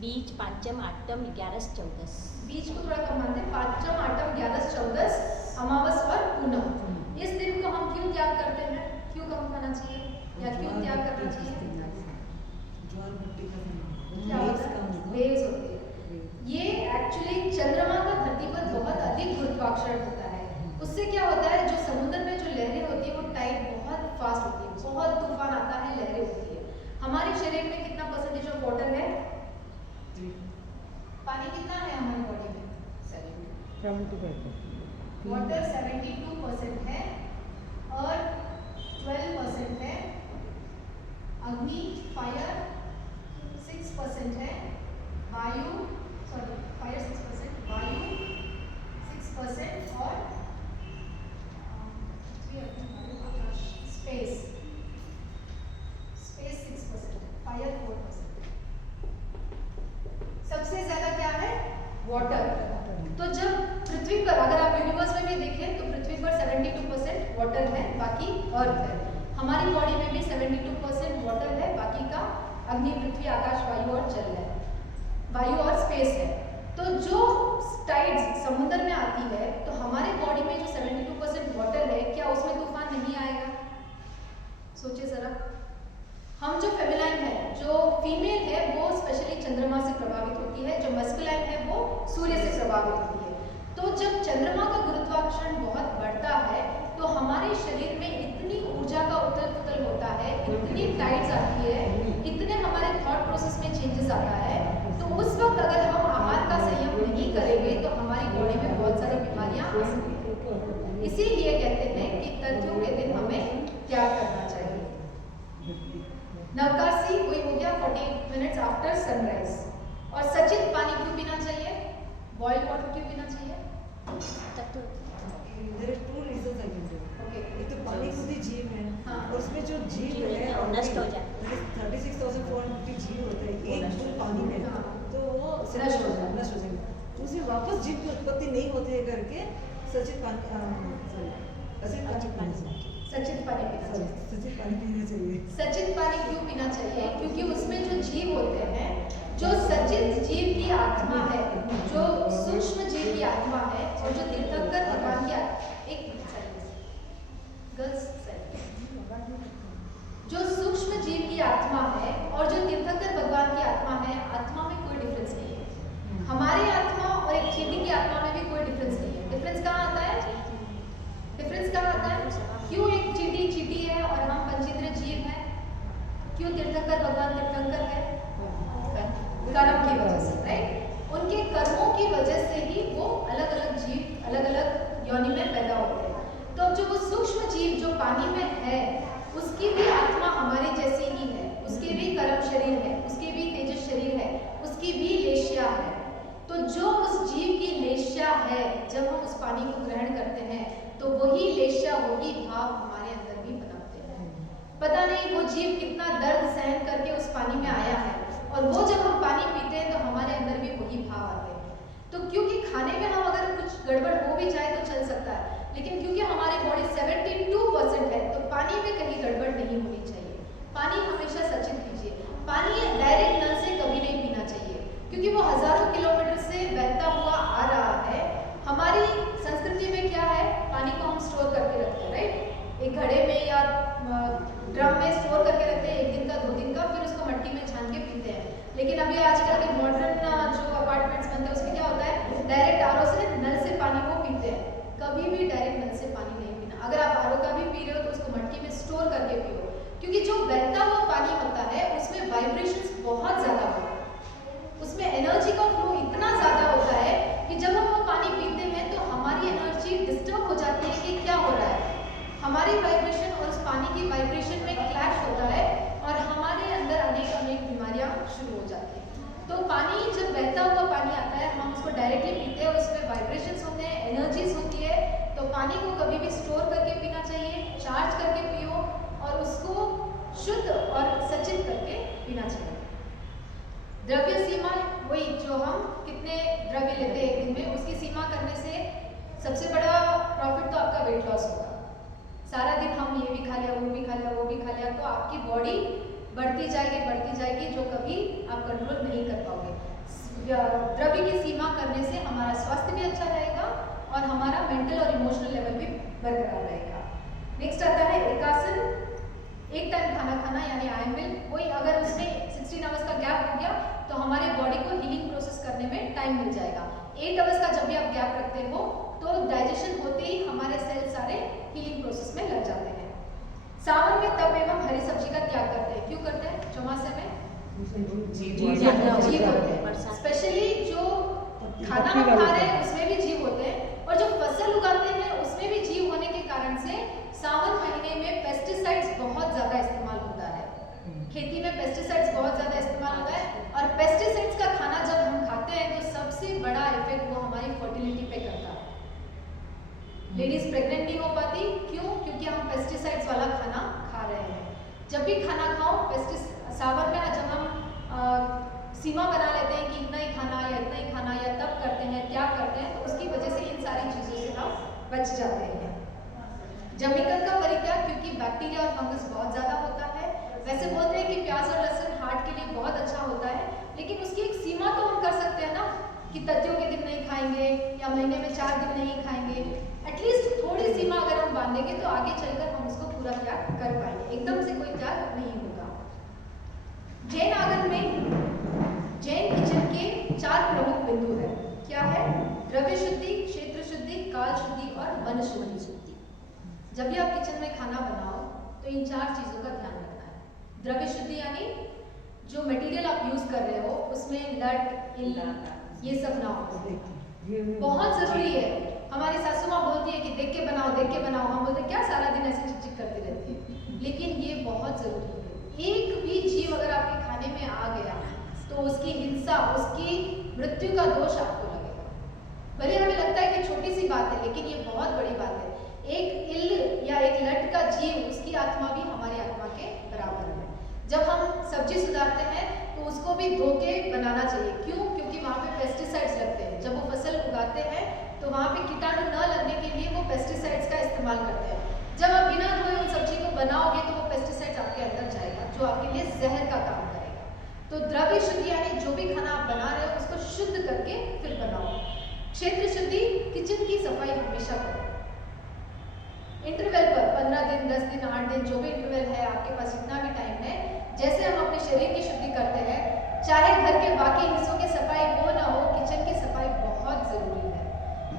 बीज, पांचम, आठम, 11, 14। बीज को थोड़ा कम मानते हैं। पांचम, आठम, 11, 14, अमावस और पूनम। इस दिन को हम क्यों त्याग करते हैं? क्यों कम खाना चाहिए या क्यों त्याग करना चाहिए? क्या होता है? वेव्स होती है। ये एक्चुअली चंद्रमा का धरती पर बहुत अधिक गुरुत्वाकर्षण होता है। उससे क्या होता है, जो समुद्र में जो लहरें होती है वो टाइड बहुत फास्ट होती है, बहुत तूफान आता है, लहरें होती है। हमारे शरीर में कितना परसेंटेज ऑफ वाटर है? पानी कितना है हमारी बॉडी में? 72%। वाटर 72% है और 12% है। अग्नि, फायर 6% है। वायु, सॉरी, फायर 6%, वायु अर्थ है। हमारी बॉडी में भी 72% वाटर है, बाकी का अग्नि, पृथ्वी, आकाश, वायु और जल है, वायु और स्पेस है। तो जो टाइड्स समुद्र में आती है तो हमारे बॉडी में जो 72% वाटर है, क्या उसमें तूफान नहीं आएगा? सोचिए जरा। हम जो फेमिनाइन है, जो फीमेल है, वो स्पेशली चंद्रमा से प्रभावित होती है, जो मस्कुलाइन है वो सूर्य से प्रभावित होती है। तो जब चंद्रमा का गुरुत्वाकर्षण बहुत बढ़ता है तो हमारे शरीर में इतनी ऊर्जा का उथल-पुथल होता है, इतनी टाइड्स आती है, इतने हमारे थॉट प्रोसेस में चेंजेस आता है। तो उस वक्त अगर हम आहार का संयम नहीं करेंगे तो हमारी बॉडी में बहुत सारी बीमारियां आ सकती हैं। इसीलिए कहते हैं कि तिथियों के दिन हमें त्याग करना चाहिए। नवकाशी वही हो गया 40 मिनट्स आफ्टर सनराइज। और सचित पानी क्यों पीना चाहिए? बॉइल्ड वाटर क्यों पीना चाहिए? तब तो There are two reasons I can do. Okay, एक तो पानी खुद ही जीव है, हाँ। और उसमें जो जीव जीव है है, वो नष्ट हो जाता है। 36,450 जीव होते हैं एक बूंद पानी में, हाँ। तो वो नष्ट हो जाएगा। नष्ट हो जाएगा। उसमें वापस जीव की उत्पत्ति नहीं होती है करके सचित पानी अचित पानी सचित पानी पीना चाहिए। सचित पानी पीना चाहिए। सचित पानी क्यों पीना चाहिए? क्योंकि उसमें जो जीव होते हैं, जो सचित जीव की आत्मा है, जो सूक्ष्म जीव की आत्मा है, और जो तीर्थंकर भगवान की जो सूक्ष्म जीव की आत्मा है और जो तीर्थंकर भगवान की आत्मा है, आत्मा में कोई डिफरेंस नहीं है। हमारी आत्मा और एक चींटी की आत्मा में भी कोई डिफरेंस नहीं है। डिफरेंस कहाँ आता है? डिफरेंस कहाँ आता है? क्यों एक चींटी चींटी है और हम पंचेंद्रिय जीव हैं? क्यों तीर्थंकर भगवान तीर्थंकर है? कर्म की वजह से, राइट? उनके कर्मों की वजह से ही वो अलग अलग जीव अलग अलग योनि में पैदा होते हैं। तो अब जो वो सूक्ष्म जीव जो पानी में है, उसकी भी आत्मा हमारे जैसी ही है, उसके भी कर्म शरीर है, उसके भी तेजस शरीर है, उसकी भी लेश्या है। तो जो उस जीव की लेश्या है, जब हम उस पानी को ग्रहण करते हैं तो वही लेश्या, वही भाव हमारे अंदर भी पनपते हैं। पता नहीं वो जीव कितना दर्द सहन करके उस पानी में आया है, और वो जब हम पानी पीते हैं तो हमारे अंदर भी वही भाव आते हैं। तो क्योंकि खाने में हम अगर कुछ गड़बड़ हो भी जाए तो चल सकता है, लेकिन क्योंकि हमारी बॉडी 72% है तो पानी में कहीं गड़बड़ नहीं होनी चाहिए। पानी हमेशा सचित पीजिए। पानी डायरेक्ट नल से कभी नहीं पीना चाहिए, क्योंकि वो हजारों किलोमीटर से बहता हुआ आ रहा है। हमारी संस्कृति में क्या है, पानी को हम स्टोर करके रखते हैं, राइट? एक घड़े में या ड्रम में स्टोर करके रखते हैं, 1 दिन का 2 दिन का, फिर उसको मट्टी में छान के पीते हैं। लेकिन अभी आजकल के मॉडर्न जो अपार्टमेंट्स बनते हैं उसमें क्या होता है, डायरेक्ट आरओ से नल से पानी को पीते हैं। कभी भी डायरेक्ट नल से पानी नहीं पीना। अगर आप आरओ का भी पी रहे हो तो उसको मट्टी में स्टोर करके पियो, क्योंकि जो बहता हुआ पानी होता है उसमें वाइब्रेशंस बहुत ज़्यादा होते हैं, उसमें एनर्जी का फ्लो इतना ज़्यादा होता है कि जब हम वो पानी पीते हैं तो हमारी एनर्जी डिस्टर्ब हो जाती है कि क्या हो रहा है। हमारी वाइब्रेशन और उस पानी की वाइब्रेशन में क्लैश होता है और हमारे अंदर अनेक बीमारियां शुरू हो जाती हैं। तो पानी जब बहता हुआ पानी आता है, हम उसको डायरेक्टली पीते हैं, उसमें वाइब्रेशंस होते हैं, एनर्जीज होती है। तो पानी को कभी भी स्टोर करके पीना चाहिए, चार्ज करके पियो और उसको शुद्ध और सचित करके पीना चाहिए। द्रव्य सीमा, वही जो हम कितने द्रव्य लेते हैं एक दिन में, उसकी सीमा करने से सबसे बड़ा प्रॉफिट तो आपका वेट लॉस होगा। सारा दिन हम ये भी खा लिया, वो भी खा लिया, वो भी खा लिया, तो आपकी बॉडी बढ़ती जाएगी, जो कभी आप कंट्रोल नहीं कर पाओगे। द्रव्य की सीमा करने से हमारा स्वास्थ्य भी अच्छा रहेगा और हमारा मेंटल और इमोशनल लेवल भी बरकरार रहेगा। नेक्स्ट आता है एकासन। एक टाइम खाना खाना यानी आयमिल। वही अगर उसमें 16 आवर्स का गैप हो गया तो हमारे बॉडी को हीलिंग प्रोसेस करने में टाइम मिल जाएगा। 8 आवर्स का जब भी आप गैप रखते हो तो डाइजेशन होते ही हमारे सेल सारे हीलिंग प्रोसेस में लग जाते हैं। सावन में तप एवं हरी सब्जी का त्याग करते हैं। क्यों करते हैं? चौमासे में जीव होते हैं, स्पेशली जो खाना हम खा रहे हैं उसमें भी जीव होते हैं, और जो फसल उगाते हैं उसमें भी जीव होने के कारण से सावन महीने में पेस्टिसाइड्स बहुत ज़्यादा इस्तेमाल होता है। खेती में पेस्टिसाइड्स बहुत ज़्यादा इस्तेमाल होता है, और पेस्टिसाइड्स का खाना जब हम खाते हैं तो सबसे बड़ा इफेक्ट वो हमारी फर्टिलिटी पे करता है। लेडीज प्रेग्नेंट नहीं हो पाती, क्यों? क्योंकि हम पेस्टिसाइड्स वाला खाना खा रहे हैं। जब भी खाना खाओ, सावन में जब हम सीमा बना लेते हैं कि इतना ही खाना या इतना ही खाना, या तब करते हैं, त्याग करते हैं, तो उसकी वजह से इन सारी चीज़ों से हम बच जाते हैं। जमीकंद का परित्याग, क्योंकि बैक्टीरिया और फंगस बहुत ज़्यादा होता है। वैसे बोलते हैं कि प्याज और लहसुन हार्ट के लिए बहुत अच्छा होता है, लेकिन उसकी एक सीमा तो हम कर सकते हैं ना, कि तथियों के दिन नहीं खाएंगे या महीने में 4 दिन नहीं खाएंगे। एटलीस्ट थोड़ी सीमा अगर हम बांधेंगे तो आगे चलकर हम उसको पूरा त्याग कर पाएंगे। एकदम से कोई त्याग नहीं होगा। जैन आगम में जैन किचन के 4 प्रमुख बिंदु है। क्या है? द्रव्य शुद्धि, क्षेत्र शुद्धि, काल शुद्धि और मन शुद्धि। जब भी आप किचन में खाना बनाओ तो इन 4 चीजों का ध्यान रखना है। द्रव्य शुद्धि यानी जो मटेरियल आप यूज कर रहे हो उसमें लट, इल, ये सब ना हो, बहुत जरूरी है। हमारी सासू माँ बोलती है कि देख के बनाओ, देख के बनाओ। हम बोलते हैं क्या सारा दिन ऐसे चिक-चिक करती रहती है, लेकिन ये बहुत जरूरी है। एक भी जीव अगर आपके खाने में आ गया तो उसकी हिंसा, उसकी मृत्यु का दोष आपको लगेगा। भले हमें लगता है कि छोटी सी बात है, लेकिन ये बहुत बड़ी बात है। एक इल या एक लट का जीव, उसकी आत्मा भी हमारी आत्मा के बराबर है। जब हम सब्जी सुधारते हैं तो उसको भी धो के बनाना चाहिए। क्यों? क्योंकि वहाँ पे पेस्टिसाइड्स लगते हैं। जब वो फसल उगाते हैं तो वहाँ पे कीटाणु न लगने के लिए वो पेस्टिसाइड्स का इस्तेमाल करते हैं। जब आप बिना धोए उन सब्जी को बनाओगे तो वो पेस्टिसाइड्स आपके अंदर जाएगा, जो आपके लिए जहर का काम करेगा। तो द्रव्य शुद्धि यानी जो भी खाना आप बना रहे हो उसको शुद्ध करके फिर बनाओ। क्षेत्र शुद्धि, किचन की सफाई हमेशा करो। इंटरवल पर 15 दिन, 10 दिन, 8 दिन, जो भी इंटरवल है आपके पास, जितना भी टाइम है, जैसे हम अपने शरीर की शुद्धि करते हैं, चाहे घर के बाकी हिस्सों की सफाई हो ना हो, किचन की सफाई बहुत जरूरी है।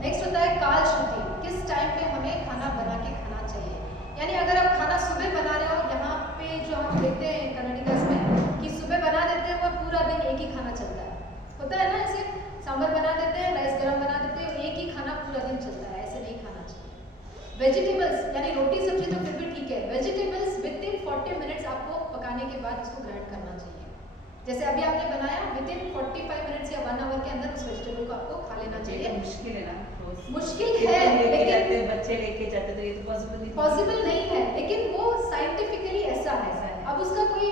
नेक्स्ट होता है काल शुद्धि। किस टाइम पे हमें खाना बना के खाना चाहिए। यानी अगर आप खाना सुबह बना रहे हो, यहाँ पे जो हम देखते हैं कर्नाटक में कि सुबह बना देते हैं और पूरा दिन एक ही खाना चलता है, होता है ना, ऐसे सांभर बना देते हैं, राइस गरम बना देते हैं, एक ही खाना पूरा दिन चलता है, ऐसे नहीं खाना चाहिए। वेजिटेबल्स यानी रोटी सब्जी तो फिर भी ठीक है, वेजिटेबल्स विदिन 40 मिनट्स आपको पकाने के बाद उसको ग्राइंड करना चाहिए। जैसे अभी आपने बनाया, विदिन 45 मिनट्स या 1 आवर के अंदर उस वेजिटेबल को आपको खा लेना चाहिए। मुश्किल है ना, मुश्किल है, लेकिन बच्चे लेके जाते तो ये तो पॉसिबल नहीं है, लेकिन वो साइंटिफिकली ऐसा है। अब उसका कोई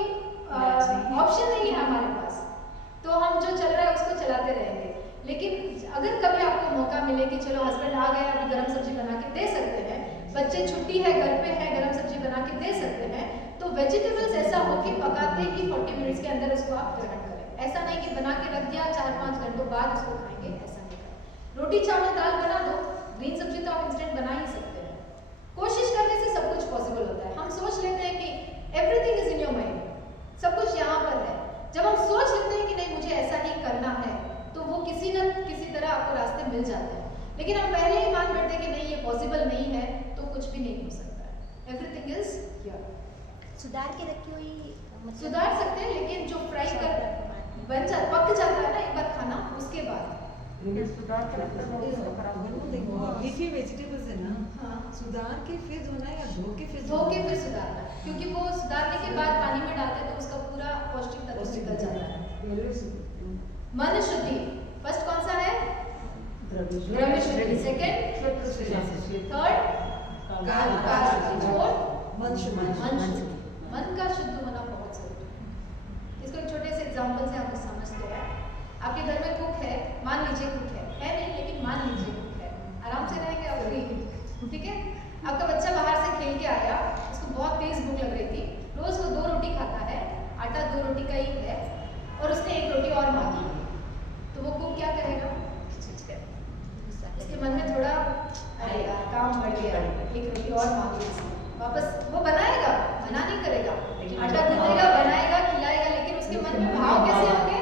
ऑप्शन नहीं है हमारे पास, तो हम जो चल रहा है उसको चलाते रहेंगे। लेकिन अगर कभी आपको मौका मिले कि चलो हस्बैंड आ गए, अभी गरम सब्जी बना के दे सकते हैं, बच्चे छुट्टी है, घर पे है, गरम सब्जी बना के दे सकते हैं, तो वेजिटेबल्स ऐसा हो कि पकाते ही 40 मिनट्स के अंदर उसको आप ग्रहण करें। ऐसा नहीं कि बना के रख दिया, 4-5 घंटों बाद उसको खाएंगे, ऐसा नहीं करें। रोटी चावल दाल बना दो, ग्रीन सब्जी तो आप इंस्टेंट बना ही सकते हैं। कोशिश करने से सब कुछ पॉसिबल होता है। हम सोच लेते हैं कि everything is in your mind, सब कुछ यहाँ पर है। जब हम सोच लेते हैं कि नहीं मुझे ऐसा ही करना है, तो वो किसी न किसी तरह आपको रास्ते मिल जाते हैं। लेकिन हम पहले ही मान बैठते हैं कि नहीं ये पॉसिबल नहीं है, तो कुछ भी नहीं हो सकता है। Everything is here. सुधार के रखी हुई सुधार सकते हैं, लेकिन जो फ्राई कर बन जा पक जाता है ना एक बार खाना, उसके बाद लीफी वेजिटेबल्स है ना, हाँ, सुधार के फिर धोना है या धो के फिर धो के फिर सुधारना, क्योंकि वो सुधारने के बाद पानी में डालते हैं तो उसका पूरा पौष्टिक तत्व निकल जाता है। मन शुद्धि फर्स्ट कौन सा है? द्रव्य शुद्धि। सेकंड, थर्ड काल शुद्धि, फोर्थ मन शुद्धि। मन का शुद्ध होना बहुत जरूरी है। इसको एक छोटे से एग्जांपल से आप समझते हैं। आपके घर में कुक है, मान लीजिए कुक है नहीं, लेकिन मान लीजिए कुक है, आराम से रहेंगे आप फ्री, ठीक है। आपका बच्चा बाहर से खेल के आया, उसको बहुत तेज भूख लग रही थी, रोज वो 2 रोटी खाता है, आटा 2 रोटी का ही है, और उसने 1 रोटी और मांगी, तो वो कुक क्या करेगा? उसके मन में थोड़ा अरे यार काम बढ़ गया, 1 रोटी और मांगी, वापस वो बनाएगा, मना नहीं करेगा, आटा गूंथेगा, बनाएगा, खिलाएगा, लेकिन उसके मन में भाव कैसे होंगे?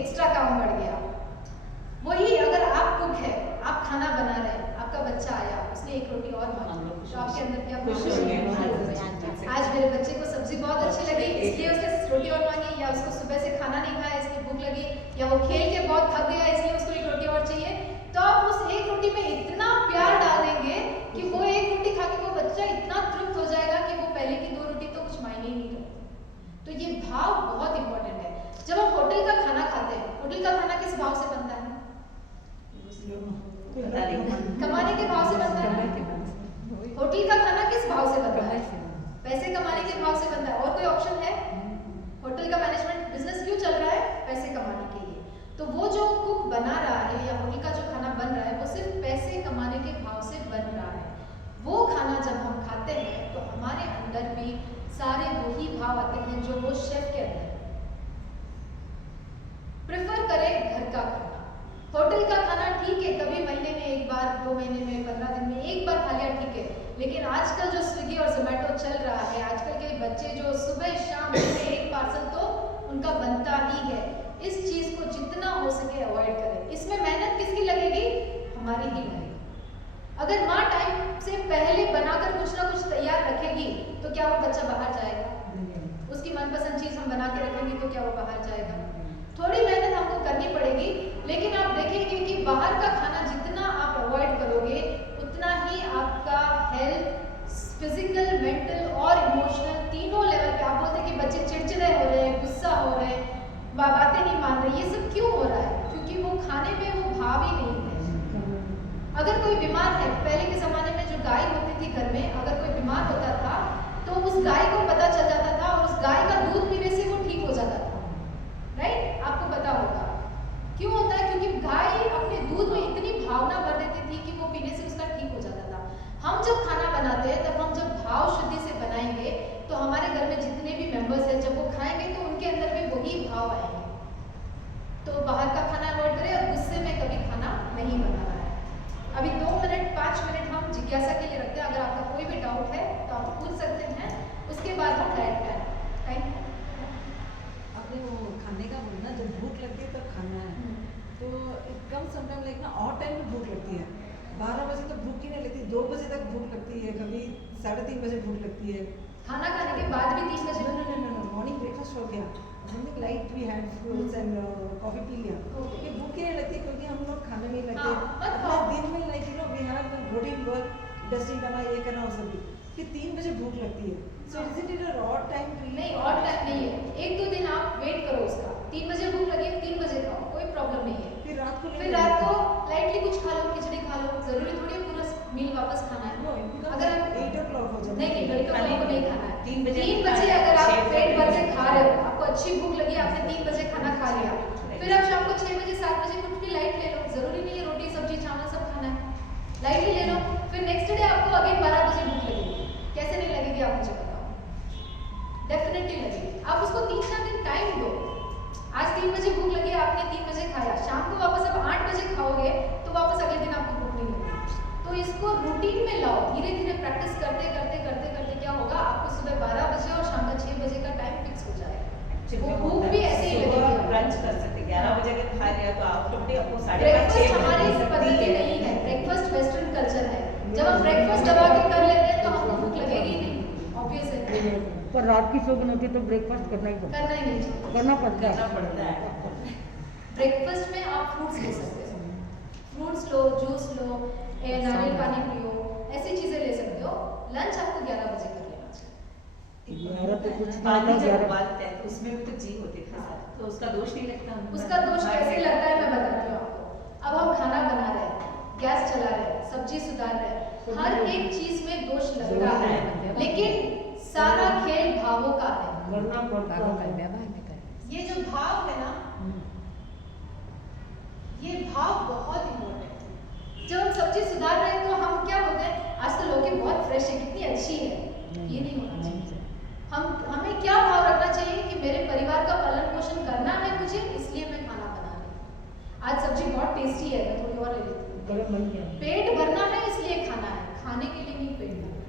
एक्स्ट्रा काम बढ़ गया। वही अगर आप कुक है, आप खाना बना रहे हैं, आपका बच्चा आया, उसने 1 रोटी और मांगी, तो आपके अंदर क्या खुशी होगी? आज मेरे बच्चे को सब्जी बहुत अच्छी लगी इसलिए उसने रोटी और मांगी, या उसको सुबह से खाना नहीं खाया इसलिए भूख लगी, या वो खेल के बहुत थक गया इसलिए उसको 1 रोटी और चाहिए। तो आप उस 1 रोटी में इतना प्यार डाल देंगे कि वो 1 रोटी खा के वो बच्चा इतना तृप्त हो जाएगा कि वो पहले की 2 रोटी तो कुछ मायने ही नहीं करती। तो ये भाव बहुत इंपॉर्टेंट है। जब हम होटल का खाना खाते हैं, होटल का खाना किस भाव से बनता है? कमाने के भाव से बनता है ना? होटल का खाना किस भाव से बनता है? पैसे कमाने के भाव से बनता है। और कोई ऑप्शन है? होटल का मैनेजमेंट बिजनेस क्यों चल रहा है? पैसे कमाने के लिए। तो वो जो कुक बना रहा लेकिन आजकल जो स्विगी और जोमेटो चल रहा है, आजकल के बच्चे जो सुबह शाम में एक पार्सल तो उनका बनता ही है। इस चीज को जितना हो सके अवॉइड करें। इसमें मेहनत किसकी लगेगी? हमारी ही लगेगी। अगर माँ टाइम से पहले बनाकर कुछ ना कुछ तैयार रखेगी तो क्या वो बच्चा बाहर जाएगा? उसकी मनपसंद चीज हम बना के रखेंगे तो क्या वो बाहर जाएगा? थोड़ी मेहनत हमको करनी पड़ेगी, लेकिन आप देखेंगे कि बाहर का खाना जितना आप अवॉइड करोगे उतना ही आपका हेल्थ, फिजिकल, मेंटल और इमोशनल तीनों लेवल पे। आप बोलते हैं कि बच्चे चिड़चिड़े हो रहे हैं, गुस्सा हो रहे हैं, बातें नहीं मान रहे, ये सब क्यों हो रहा है? क्योंकि वो खाने में वो भाव ही नहीं है। अगर कोई बीमार है, पहले के जमाने में जो गाय होती थी घर में, अगर कोई बीमार होता था तो उस गाय को पता चल जाता था और उस गाय का दूध पीने से वो ठीक हो जाता था। राइट? आपको पता होगा क्यों होता है? क्योंकि गाय अपने दूध में इतनी भावना भर देती थी कि वो पीने से उसका ठीक हो जाता था। हम जब खाना बनाते हैं तब हम जब भाव शुद्धि से बनाएंगे तो हमारे घर में जितने भी मेंबर्स हैं जब वो खाएंगे तो उनके अंदर भी वही भाव आएंगे। तो बाहर का खाना अवॉइड करें और गुस्से में कभी खाना नहीं बनाना है। अभी 2 मिनट 5 मिनट हम जिज्ञासा के लिए रखते हैं। अगर आपका कोई भी डाउट है तो आप पूछ सकते हैं, उसके बाद हम डायरेक्ट करें। आपने वो खाने का बोला ना, जब भूख लगती है तब खाना है, तो इट कम समटाइम लाइक ना और टाइम में भूख लगती है। 12 बजे तक भूख ही नहीं लगती, 2 बजे तक भूख लगती है, कभी 3:30 बजे भूख लगती है। खाना खाने के बाद भी 3 बजे? नो, मॉर्निंग ब्रेकफास्ट हो गया, something light we had fruits and coffee पी लिया, ये भूख ही नहीं लगती क्योंकि हम लोग खाने में लगते हैं अपना दिन में। Like you know we have routine work, dusting करना, ये करना और सब, फिर 3 बजे भूख लगती है। So is it a odd time? नहीं, ऑड टाइम नहीं है। 1-2 दिन आप वेट करो उसका। 3 बजे भूख लगी, 3 बजे खाओ, कोई प्रॉब्लम नहीं है। फिर रात को लाइटली कुछ खा लो, खिचड़ी खा लो, जरूरी थोड़ी है पूरा मील वापस खाना है। अगर आप 8 o'clock हो जाए, नहीं 8 o'clock को नहीं खाना है। 3 बजे 3 बजे अगर आप पेट भर के खा रहे हो, आपको अच्छी भूख लगी, आपने 3 बजे खाना खा लिया, फिर आप शाम को 6 बजे 7 बजे कुछ भी लाइट ले लो, जरूरी नहीं है रोटी सब्जी चावल सब खाना है, लाइट ही ले लो। फिर नेक्स्ट डे आपको अगेन 12 बजे भूख लगेगी। कैसे नहीं लगेगी आप मुझे बताओ? डेफिनेटली लगेगी। आप उसको 3-4 दिन टाइम दो। आज 3 बजे भूख लगी, आपने 3 बजे खाया, शाम को वापस आप 8 बजे खाओगे तो वापस अगले दिन आपको भूख नहीं लगेगी। तो इसको रूटीन में लाओ, धीरे धीरे प्रैक्टिस करते करते करते करते क्या होगा, आपको सुबह 12 बजे और शाम का 6 बजे का टाइम फिक्स हो जाएगा। वो भूख भी ऐसे ही लगेगी। ब्रंच कर सकते, 11 बजे अगर खा लिया तो आफ्टर आपको 5:30 ब्रेकफास्ट हमारी पद्धति नहीं है, ब्रेकफास्ट वेस्टर्न कल्चर है। जब हम ब्रेकफास्ट दबा के कर लेते हैं तो हमको भूख लगेगी ही नहीं, ऑब्वियस है। पर रात की शौकीन होती है तो ब्रेकफास्ट करना ही पड़ता करना ही नहीं चाहिए। है, करना पड़ता है। ब्रेकफास्ट में आप फ्रूट्स ले सकते हो, फ्रूट्स लो, जूस लो, नारियल पानी पियो, ऐसी चीजें ले सकते हो। लंच आपको 11 बजे कर लेना चाहिए। हमारा तो कुछ पानी नहीं जब होता, उबालते हैं तो उसमें भी तो जीव होते हैं सर, तो उसका दोष नहीं लगता हमें? उसका दोष कैसे लगता है मैं बताती हूँ आपको। अब हम खाना बना रहे हैं, गैस चला रहे हैं, सब्जी सुधार रहे हैं, हर एक चीज में दोष लगता है, लेकिन सारा खेल भावों का है। करना पड़ता है। ये जो भाव है ना, ये भाव बहुत इम्पोर्टेंट है। जब हम सब्जी सुधार रहे हैं तो हम क्या बोलते हैं, आज तो लौकी बहुत फ्रेश है, कितनी अच्छी है, ये नहीं होना चाहिए। हमें क्या भाव रखना चाहिए कि मेरे परिवार का पालन पोषण करना है मुझे, इसलिए मैं खाना बना रही हूँ। आज सब्जी बहुत टेस्टी है, मैं थोड़ी और ले लेती हूँ। पेट भरना है इसलिए खाना है, खाने के लिए नहीं पेट भरना,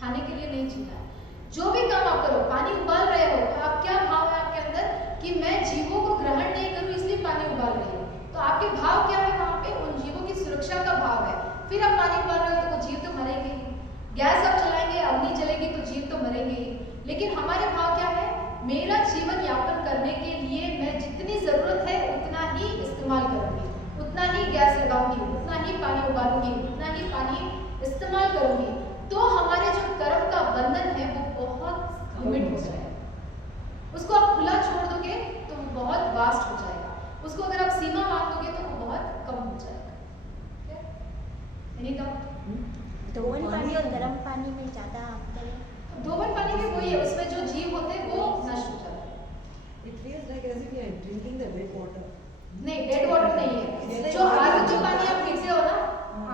खाने के लिए नहीं जीना है। जो भी काम आप करो, पानी उबाल रहे हो तो आप क्या भाव है आपके अंदर कि मैं जीवों को ग्रहण नहीं करूं इसलिए पानी उबाल रही हूँ, तो आपके भाव क्या है वहां पे? उन जीवों की सुरक्षा का भाव है। फिर आप पानी उबाल रहे हो तो वो जीव तो मरेंगे ही, गैस आप चलाएंगे, अग्नि चलेगी तो जीव तो मरेंगे ही। लेकिन हमारे भाव क्या है? मेरा जीवन यापन करने के लिए मैं जितनी जरूरत है उतना ही इस्तेमाल करूंगी, उतना ही गैस लगाऊंगी, उतना ही पानी उबालूंगी, उतना ही पानी इस्तेमाल करूंगी। तो हमारे जो कर्म का बंधन है वो बहुत लिमिट हो जाएगा। उसको आप खुला छोड़ दोगे तो वो बहुत वास्ट हो जाएगा, उसको अगर आप सीमा मान दोगे तो वो बहुत कम हो जाएगा। Any doubt? धोवन पानी और गर्म पानी में ज़्यादा अंतर है? धोवन पानी में वही है, उसमें जो जीव होते हैं वो नष्ट हो जाते हैं। It feels like as if you are drinking the red water. नहीं, डेड वाटर नहीं है। जो आरओ का पानी आप पीते हो ना,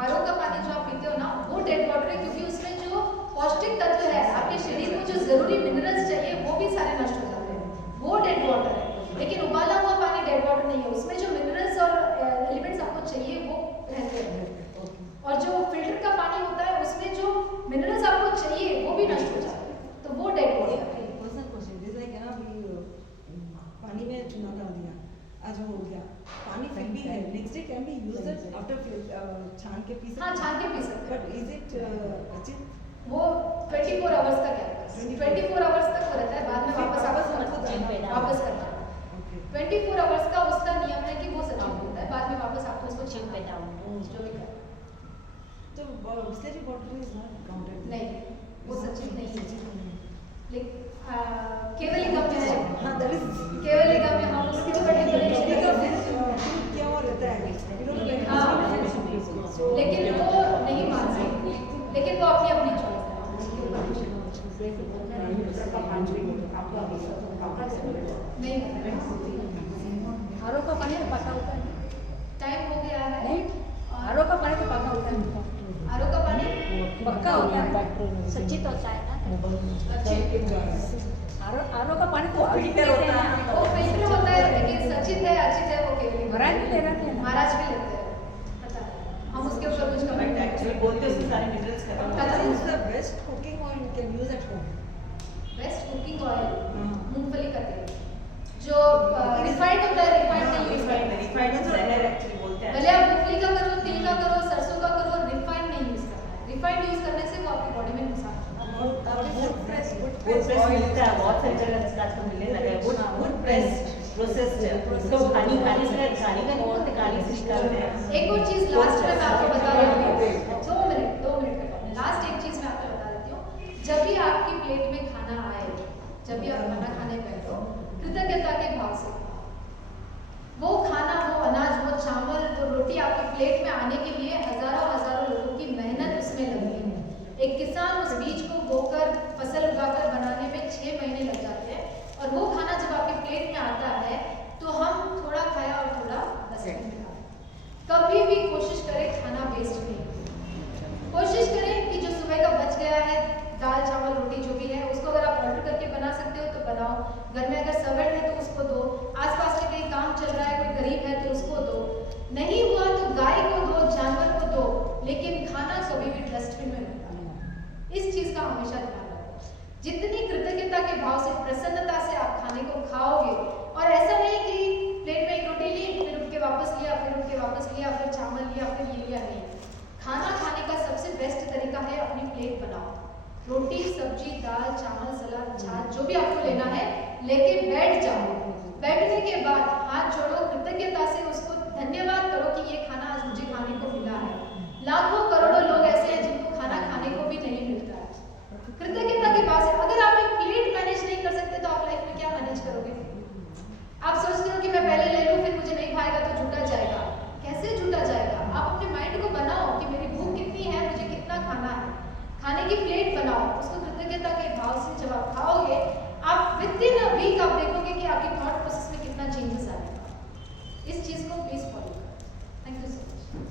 आरओ का पानी जो आप पीते हो ना, वो डेड वाटर है, क्योंकि उसमें जो पौष्टिक तत्व है, आपके शरीर को जो जरूरी मिनरल्स चाहिए वो भी सारे नष्ट हो जाते हैं, वो डेड वाटर है। लेकिन उबाला हुआ पानी डेड वाटर नहीं है, उसमें जो मिनरल्स और एलिमेंट्स आपको चाहिए वो रहते हैं। और जो फिल्टर का पानी होता है उसमें जो मिनरल्स छान के पी सकते हाँ छान के पी सकते हैं। बट इज इट अचित? वो 24 आवर्स का गैप है, 24 आवर्स तक वो रहता है, बाद में वापस वापस वापस करना है। 24 आवर्स का उसका नियम है कि वो सचिन होता है, बाद में वापस आपको उसको चिप पे डाउन जो भी करना है। तो Bisleri bottle is not counted? नहीं वो सचिन नहीं है, सचिन नहीं है। लेकिन केवल एक में है, हाँ दैट इज केवल एक में हम उसकी ऊपर डिफरेंशिएट क्या करते हैं, हुआ रहता है हाँ, लेकिन वो नहीं मान सकते, लेकिन वो अपनी अपनी चॉइस है उसके ऊपर नहीं। आरो का पानी तो पका होता है टाइम हो गया है नहीं, आरो का पानी तो पका होता है, आरो का पानी पक्का होता है, सचित होता है ना। अच्छे आरो का पानी तो फिल्टर होता है, वो फिल्टर होता है, लेकिन सचित है अर्चित है वो केवल महाराज भी ले रहे थे ना। महाराज भी लेते हैं, पता है हम उसके ऊपर कुछ कमेंट एक्चुअली बोलते हैं उसमें सारे डिटेल्स पता खत्म है। What is the best cooking oil you can use at home? Best cooking oil हाँ। मूंगफली का तेल जो रिफाइंड होता है, रिफाइंड नहीं यूज करना है। रिफाइंड जहर एक्चुअली बोलते हैं। भले आप मूंगफली का करो, तिल का करो, सरसों का करो, रिफाइंड नहीं यूज करना है। रिफाइंड यूज करने से वो आपकी बॉडी में नुकसान करता है। वुड प्रेस मिलता है, बहुत सारी जगह आजकल मिलने लगा है। वुड प्रेस प्रोसेस्ड है, उसको खाने का बहुत खाने से निकालते हैं। एक और चीज लास्ट में मैं आपको बता देती हूँ, 2 मिनट का लास्ट एक चीज मैं आपको बता देती हूँ। जब भी आपकी प्लेट में खाना आए, जब भी आप खाना खाने बैठो, कृतज्ञता के भाव से वो खाना, वो अनाज, वो चावल, वो रोटी आपकी प्लेट में आने के लिए हजारों हजारों लोगों की मेहनत उसमें लगती है। एक किसान उस बीज को बोकर फसल उगाकर बनाने में 6 महीने लग जाते हैं, और वो खाना जब आपके प्लेट में आता है तो हम थोड़ा खाया और थोड़ा डस्टबिन में डाला। कभी भी कोशिश करें खाना वेस्ट नहीं करें। कोशिश करें कि जो सुबह का बच गया है, दाल चावल रोटी जो भी है, उसको अगर आप ऑर्डर करके बना सकते हो तो बनाओ। घर में अगर सर्वेंट है तो उसको दो, आसपास में कहीं काम चल रहा है, कोई गरीब है तो उसको दो, नहीं हुआ तो गाय को दो, जानवर को दो, लेकिन खाना कभी भी डस्टबिन में मत डालो। इस चीज का हमेशा ध्यान रखो। जितनी कृतज्ञता के भाव से, प्रसन्नता से आप खाने को खाओगे, और ऐसा नहीं कि प्लेट में एक रोटी ली, फिर उठ के वापस लिया, फिर उठ के वापस लिया, फिर चावल लिया, फिर ये लिया, नहीं। खाना खाने का सबसे बेस्ट तरीका है अपनी प्लेट बनाओ, रोटी सब्जी दाल चावल सलाद छाछ जो भी आपको लेना है लेके बैठ जाओ। बैठने के बाद हाथ जोड़ो, कृतज्ञता से उसको धन्यवाद करो कि ये खाना आज मुझे खाने को मिला है। लाखों करोड़ों लोग ऐसे हैं जिनको खाना खाने को भी नहीं मिलता है। कृतज्ञता के पास है। अगर आप एक प्लेट मैनेज नहीं कर सकते तो आप लाइफ में क्या मैनेज करोगे? आप सोचते हो कि मैं पहले ले लूं, फिर मुझे नहीं खाएगा तो झूठा जाएगा। कैसे झूठा जाएगा? आप अपने माइंड को बनाओ कि मेरी भूख कितनी है, मुझे कितना खाना है। खाने की प्लेट बनाओ, उसको कृतज्ञता के भाव से जब आप खाओगे, आप विद इन अ वीक आप देखोगे कि आपकी थॉट प्रोसेस में कितना चेंजेस आएगा। इस चीज को प्लीज फॉलो करो। Thank you so much.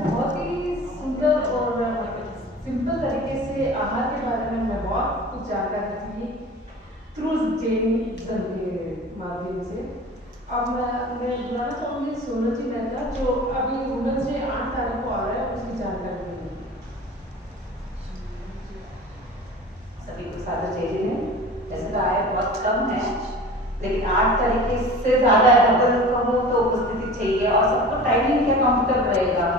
बहुत ही सुंदर और सिंपल तरीके से आहार के बारे में मैं बहुत कुछ जानकारी थी थ्रू जेनी के माध्यम से। अब मैं बुलाना चाहूँगी सोनल जी मेहता, जो अभी 8 तारीख को आ